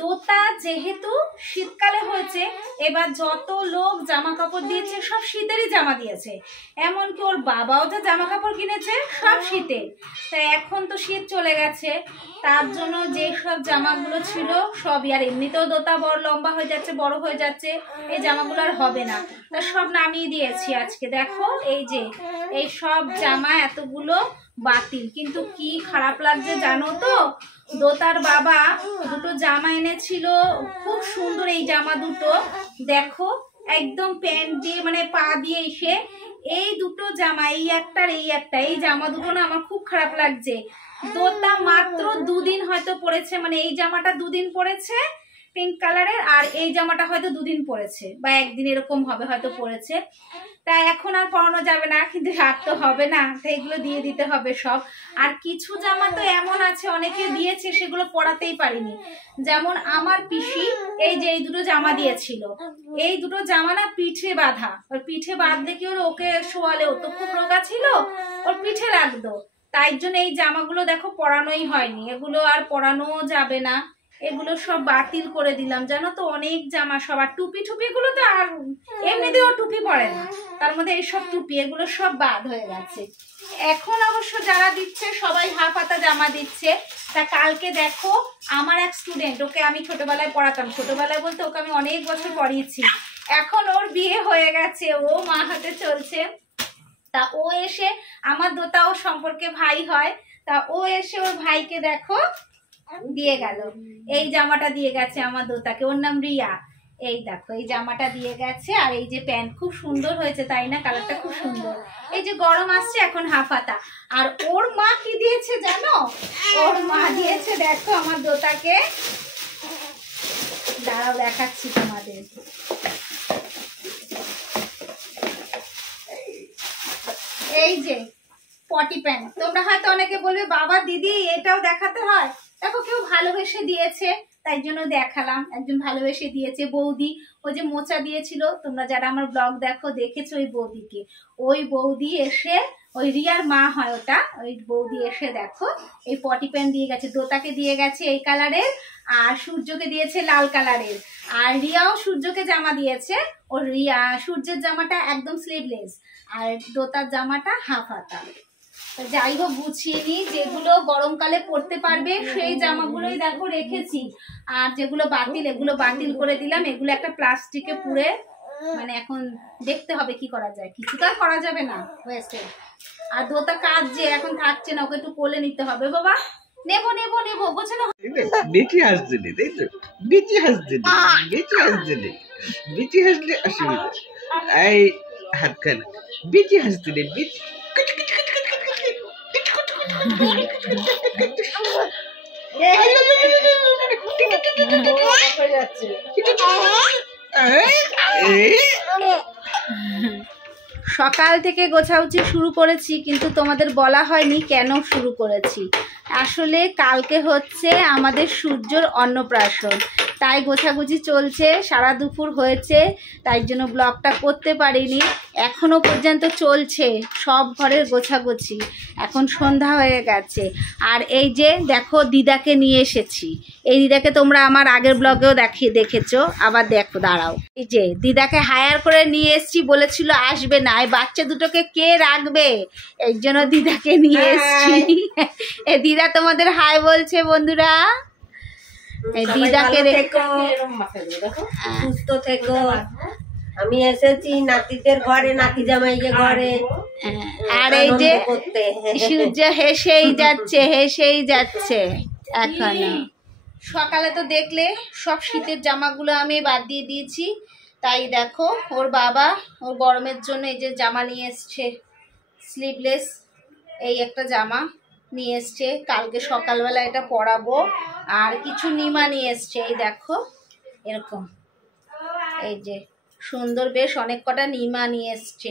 দোতা যেহেতু শীতকালে হয়েছে, এবার যত লোক জামা কাপড় দিয়েছে সব শীতেরই জামা দিয়েছে, এমনকি ওর বাবাও যা জামা কাপড় কিনেছে সব শীতের। তাই এখন তো শীত চলে গেছে, তার জন্য যে সব জামাগুলো ছিল সবই, আর এমনিতেও দোতা বড় লম্বা হয়ে যাচ্ছে, বড় হয়ে যাচ্ছে, এই জামাগুলো আর হবে না, তা সব নামিয়ে দিয়েছি আজকে। দেখো এই যে এই সব জামা এতগুলো বাতিল, কিন্তু কি খারাপ লাগছে জানো তো, দোতার বাবা দুটো জামা এনেছিল, খুব সুন্দর এই জামা দুটো, দেখো একদম প্যান্ট দিয়ে মানে পা দিয়ে এসে এই দুটো জামা, এই একটা আর এই একটা, এই জামা দুটো না আমার খুব খারাপ লাগছে। দোতা মাত্র দুদিন হয়তো পরেছে, মানে এই জামাটা দুদিন পরেছে পিঙ্ক কালারের, আর এই জামাটা হয়তো দুদিন পরেছে বা একদিন এরকম হবে হয়তো পরেছে, তাই এখন আর পরানো যাবে না, কিন্তু রাত তো হবে না, তাই এগুলো দিয়ে দিতে হবে সব। আর কিছু জামা তো এমন আছে অনেকে দিয়েছে সেগুলো পরাতেই পারিনি, যেমন আমার পিসি এই যে এই দুটো জামা দিয়েছিল, এই দুটো জামা না পিঠে বাঁধা, ওর পিঠে বাঁধলে কি ওকে শোয়ালে, ও তো খুব রোগা ছিল, ওর পিঠে লাগতো, তাই জন্য এই জামাগুলো দেখো পরানোই হয়নি, এগুলো আর পরানো যাবে না, এগুলো সব বাতিল করে দিলাম জানো তো। অনেক জামা সব, আর টুপি টুপি গুলো তো আর এমনিতেও টুপি পরে না, তার মধ্যে এইসব টুপি এগুলো সব বাদ হয়ে গেছে। এখন অবশ্য যারা দিচ্ছে সবাই হাফ হাতা জামা দিচ্ছে। তা কালকে দেখো আমার এক স্টুডেন্ট, ওকে আমি ছোটবেলায় পড়াতাম, ছোটবেলায় বলতে ওকে আমি অনেক বছর পড়িয়েছি, এখন ওর বিয়ে হয়ে গেছে, ও মা হাতে চলছে, তা ও এসে আমার দোতা ও সম্পর্কে ভাই হয়, তা ও এসে ওর ভাইকে দেখো দিয়ে গেল, এই জামাটা দিয়ে গেছে আমার দোতাকে, ওর নাম রিয়া, এই দেখো এই জামাটা দিয়ে গেছে, আর এই যে প্যান্ট খুব সুন্দর হয়েছে তাই না, কালারটা খুব সুন্দর, এই যে গরম আসছে এখন হাফ হাতা। আর ওর মা কি দিয়েছে জানো, ওর মা দিয়েছে দেখো আমার দোতাকে, দাঁড়াও দেখাচ্ছি তোমাদের, এই যে পটি প্যান্ট। তোমরা হয়তো অনেকে বলবে বাবা দিদি এটাও দেখাতে হয়, দেখো কেউ ভালোবেসে দিয়েছে তাই জন্য দেখালাম, একজন ভালোবেসে দিয়েছে বৌদি, ওই যে মোচা দিয়েছিল, তোমরা যারা আমার ব্লগ দেখেছো ওই বৌদিকে, ওই বৌদি এসে, ওই রিয়ার মা হয় ওটা, ওই বৌদি এসে দেখো এই পটি প্যান্ট দিয়ে গেছে, দোতাকে দিয়ে গেছে এই কালারের, আর সূর্যকে দিয়েছে লাল কালারের, আর রিয়াও সূর্যকে জামা দিয়েছে, ও রিয়া সূর্যের জামাটা একদম স্লিভলেস, আর দোতার জামাটা হাফ হাতা। যাই হোক গুছিয়ে নিই, যেগুলো গরমকালে পরতে পারবে সেই জামাগুলোই দেখো রেখেছি, আর যেগুলো বাতিল এগুলো বাতিল করে দিলাম, এগুলো একটা প্লাস্টিকে পুরে, মানে এখন দেখতে হবে কি করা যায়, কিছু তো আর করা যাবে না হয়েছে। আর দোতা কাজ যে এখন থাকছে না, ওকে একটু কোলে নিতে হবে, বাবা নেবো নেবো নেবো গোছানো, বেটি হাসদিনি তাই তো, বেটি হাসদিনি, বেটি হাসদিনি, বেটি হাসলে অসুবিধা, এই হাত খান, বেটি হাসদিনি, বেটি সকাল থেকে গোছাগুছি শুরু করেছি, কিন্তু তোমাদের বলা হয়নি কেন শুরু করেছি। আসলে কালকে হচ্ছে আমাদের সূর্যর অন্নপ্রাশন, তাই গোছাগুছি চলছে, সারা দুপুর হয়েছে, তাই জন্য ব্লগটা করতে পারিনি, এখনো পর্যন্ত চলছে সব ঘরের গোছাগুছি, এখন সন্ধ্যা হয়ে গেছে। আর এই যে দেখো দিদাকে নিয়ে এসেছি, এই দিদাকে তোমরা আমার আগের ব্লগেও দেখেছো, আবার দেখো দাঁড়াও, এই যে দিদাকে হায়ার করে নিয়ে এসেছি, বলেছিল আসবে না, এই বাচ্চা দুটোকে কে রাখবে, এই জন্য দিদাকে নিয়ে এসেছি। এই দিদা তোমাদের হাই বলছে বন্ধুরা, দিদাকে সুস্থ থেকো, আমি এসেছি নাতিদের ঘরে, নাতি জামাইয়ের ঘরে, আর এই যে সূর্য হেসেই যাচ্ছে এখনো। সকালে তো দেখলে সব শীতের জামাগুলো আমি বাদ দিয়ে দিয়েছি, তাই দেখো ওর বাবা ওর গরমের জন্য এই যে জামা নিয়ে এসছে, স্লিভলেস এই একটা জামা নিয়ে এসছে, কালকে সকালবেলা এটা পরাবো, আর কিছু নিমা নিয়ে এসছে, এই দেখো এরকম, এই যে সুন্দর বেশ অনেক কটা নিমা নিয়ে এসছে,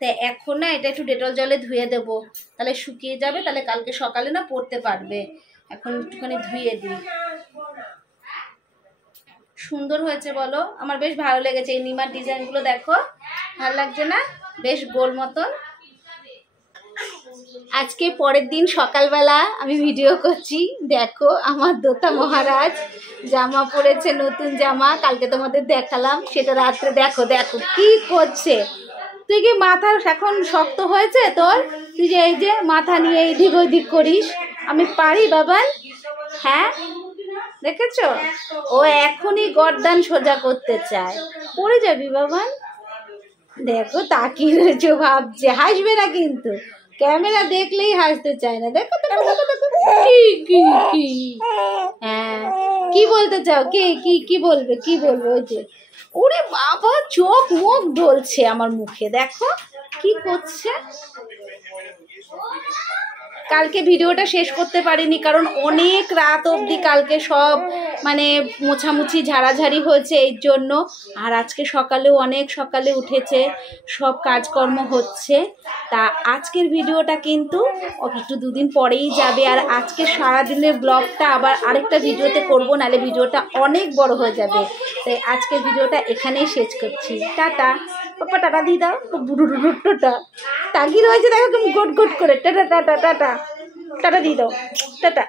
তাই এখন না এটা একটু ডেটল জলে ধুয়ে দেবো, তাহলে শুকিয়ে যাবে, তাহলে কালকে সকালে না পরতে পারবে, এখন একটুখানি ধুয়ে দিই। সুন্দর হয়েছে বলো, আমার বেশ ভালো লেগেছে, এই নিমার ডিজাইনগুলো দেখো, ভালো লাগছে না, বেশ গোল মতন। আজকে পরের দিন সকালবেলা আমি ভিডিও করছি। দেখো আমার দোতা মহারাজ জামা পরেছে, নতুন জামা, কালকে তোমাদের দেখালাম, সেটা রাত্রে দেখো দেখো কি করছে। তুই কি মাথা এখন শক্ত হয়েছে তোর? তুই যে এই যে মাথা নিয়ে এদিক ওইদিক করিস, আমি পারি বাবান? হ্যাঁ দেখেছো, ও এখনই গর্দান সোজা করতে চায়, পড়ে যাবি বাবান। দেখো তাকিয়ে রয়েছে, ভাবছে, হাসবে না কিন্তু, ক্যামেরা দেখলেই হাসতে চায় না। দেখো দেখো দেখো দেখো কি কি কি, হ্যাঁ কি বলতে চাও? কে কি কি বলবে, কি বলবে? ওই যে ওরে বাবা, চোখ মুখ ঢলছে আমার মুখে, দেখো কি করছে। কালকে ভিডিওটা শেষ করতে পারিনি কারণ অনেক রাত অবধি কালকে সব মানে মোছামুছি ঝাড়াঝাড়ি হয়েছে এই জন্য। আর আজকে সকালেও অনেক সকালে উঠেছে, সব কাজকর্ম হচ্ছে। তা আজকের ভিডিওটা কিন্তু একটু দুদিন পরেই যাবে। আর আজকে সারাদিনের ব্লগটা আবার আরেকটা ভিডিওতে করব, নাহলে ভিডিওটা অনেক বড় হয়ে যাবে। তাই আজকের ভিডিওটা এখানেই শেষ করছি। টাটা পাপা, টাটা দিয়ে দাও। বুড়ুটা তাগি রয়েছে দেখো কেমন গোট গোট করে। টাটা টাটা টাটা টাটা দিয়ে দাও, টাটা।